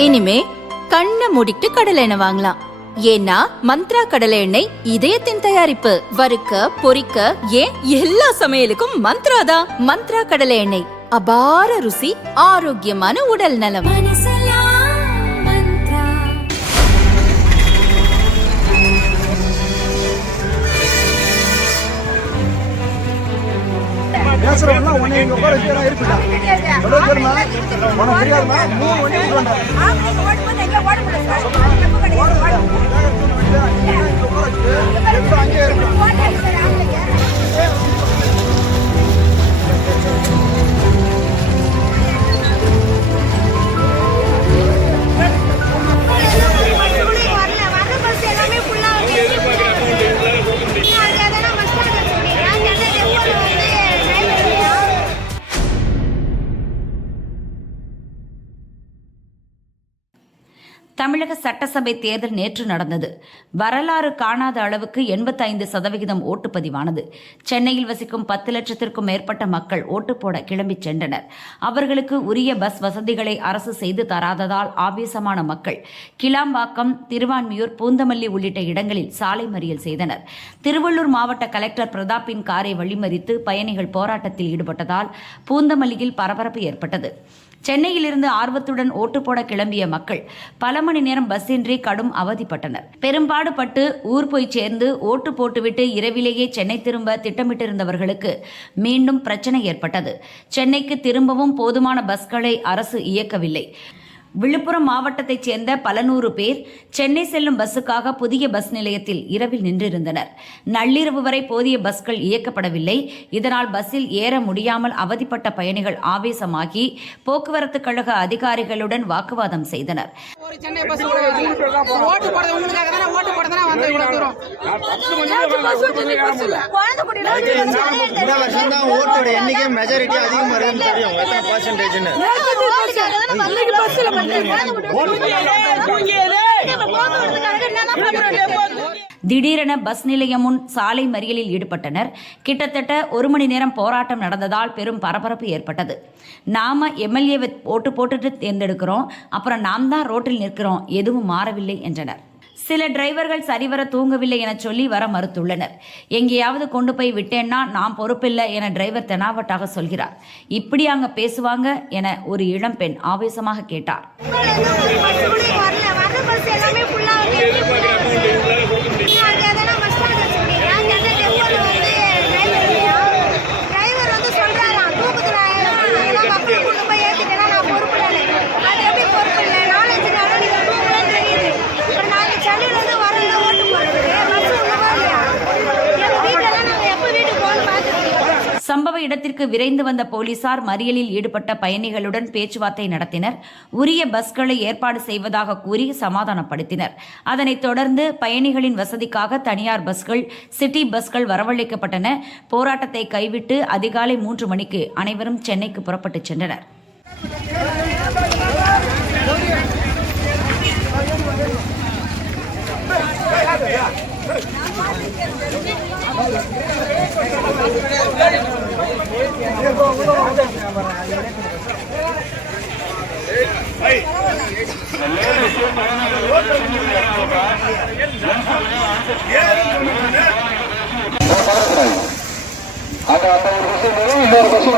இனிமே கண்ணை மூடிட்டு கடலை எண்ணெய் வாங்கலாம். ஏன்னா மந்த்ரா கடலை எண்ணெய் இதயத்தின் தயாரிப்பு. வறுக்க பொரிக்க ஏன் எல்லா சமையலுக்கும் மந்த்ரா தான். மந்த்ரா கடலை எண்ணெய், அபார ருசி, ஆரோக்கியமான உடல் நலம். பேசுறவங்க உன்னை இங்க உட்கார வச்சுதான் இருக்குடா. சொல்லுமா உனக்கு தெரியாதுமா? 3 வண்டி கொண்டு அங்கே இருக்கு. தமிழக சட்டசபை தேர்தல் நேற்று நடந்தது. வரலாறு காணாத அளவுக்கு 85% ஓட்டுப்பதிவானது. சென்னையில் வசிக்கும் 10 லட்சத்திற்கும் மேற்பட்ட மக்கள் ஓட்டு போட கிளம்பி சென்றனர். அவர்களுக்கு உரிய பஸ் வசதிகளை அரசு செய்து தராததால் ஆவேசமான மக்கள் கிளாம்பாக்கம், திருவான்மியூர், பூந்தமல்லி உள்ளிட்ட இடங்களில் சாலை மறியல் செய்தனர். திருவள்ளூர் மாவட்ட கலெக்டர் பிரதாப்பின் காரை வழிமறித்து பயணிகள் போராட்டத்தில் ஈடுபட்டதால் பூந்தமல்லியில் பரபரப்பு ஏற்பட்டது. சென்னையிலிருந்து ஆர்வத்துடன் ஓட்டு போட கிளம்பிய மக்கள் பல மணி நேரம் பஸ்ஸின்றி கடும் அவதிப்பட்டனர். பெரும்பாடுபட்டு ஊர் போய் சேர்ந்து ஓட்டு போட்டுவிட்டு இரவிலேயே சென்னை திரும்ப திட்டமிட்டிருந்தவர்களுக்கு மீண்டும் பிரச்சனை ஏற்பட்டது. சென்னைக்கு திரும்பவும் போதுமான பஸ்களை அரசு இயக்கவில்லை. விழுப்புரம் மாவட்டத்தைச் சேர்ந்த பல நூறு பேர் சென்னை செல்லும் பஸ்ஸுக்காக புதிய பஸ் நிலையத்தில் இரவில் நின்றிருந்தனர். நள்ளிரவு வரை போதிய பஸ்கள் இயக்கப்படவில்லை. இதனால் பஸ்ஸில் ஏற முடியாமல் அவதிப்பட்ட பயணிகள் ஆவேசமாகி போக்குவரத்து கழக அதிகாரிகளுடன் வாக்குவாதம் செய்தனர். திடீரென பஸ் நிலையம் முன் சாலை மறியலில் ஈடுபட்டனர். கிட்டத்தட்ட 1 மணி நேரம் போராட்டம் நடந்ததால் பெரும் பரபரப்பு ஏற்பட்டது. நாம எம்எல்ஏவை ஓட்டு போட்டுட்டு தேர்ந்தெடுக்கிறோம், அப்புறம் நாம் தான் ரோட்டில் நிற்கிறோம், எதுவும் மாறவில்லை என்றனர். சில டிரைவர்கள் சரிவர தூங்கவில்லை என சொல்லி வர மறுத்துள்ளனர். எங்கேயாவது கொண்டு போய் விட்டேன்னா நான் பொறுப்பில்லை என டிரைவர் தெனாவட்டாக சொல்கிறார். இப்படி அங்க பேசுவாங்க என ஒரு இளம்பெண் ஆவேசமாக கேட்டார். சம்பவ இடத்திற்கு விரைந்து வந்த போலீசார் மறியலில் ஈடுபட்ட பயணிகளுடன் பேச்சுவார்த்தை நடத்தினர். உரிய பஸ்களை ஏற்பாடு செய்வதாக கூறி சமாதானப்படுத்தினர். அதனைத் தொடர்ந்து பயணிகளின் வசதிக்காக தனியார் பஸ்கள், சிட்டி பஸ்கள் வரவழைக்கப்பட்டன. போராட்டத்தை கைவிட்டு அதிகாலை 3 மணிக்கு அனைவரும் சென்னைக்கு புறப்பட்டுச் சென்றனர். அந்த ஒரு பஸ் இன்னொரு பஸ்